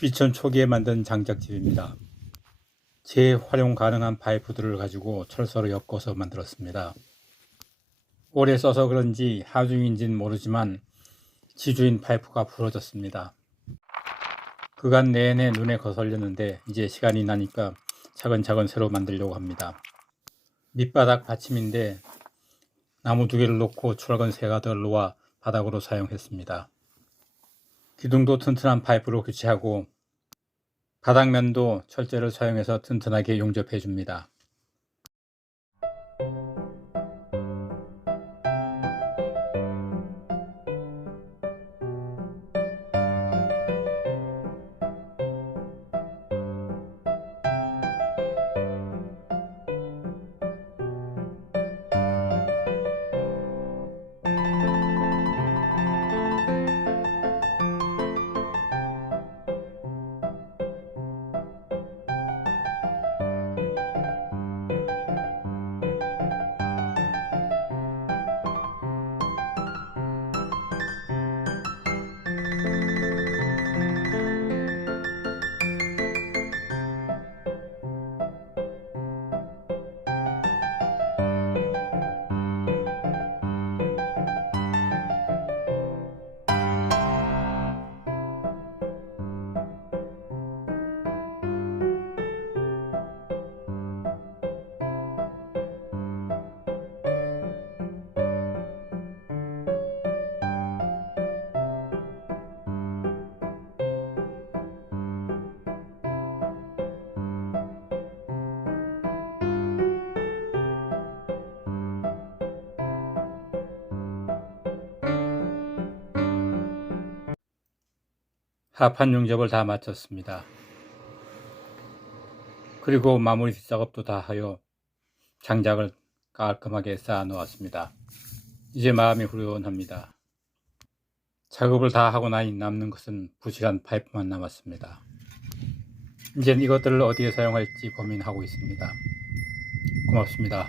귀촌 초기에 만든 장작집입니다. 재활용 가능한 파이프들을 가지고 철사로 엮어서 만들었습니다. 오래 써서 그런지 하중인지는 모르지만 지주인 파이프가 부러졌습니다. 그간 내내 눈에 거슬렸는데 이제 시간이 나니까 차근차근 새로 만들려고 합니다. 밑바닥 받침인데 나무 2개를 놓고 철근 3가닥을 놓아 바닥으로 사용했습니다. 기둥도 튼튼한 파이프로 교체하고 바닥면도 철제를 사용해서 튼튼하게 용접해 줍니다. 하판 용접을 다 마쳤습니다. 그리고 마무리 작업도 다 하여 장작을 깔끔하게 쌓아 놓았습니다. 이제 마음이 후련합니다. 작업을 다 하고 나니 남는 것은 부실한 파이프만 남았습니다. 이젠 이것들을 어디에 사용할지 고민하고 있습니다. 고맙습니다.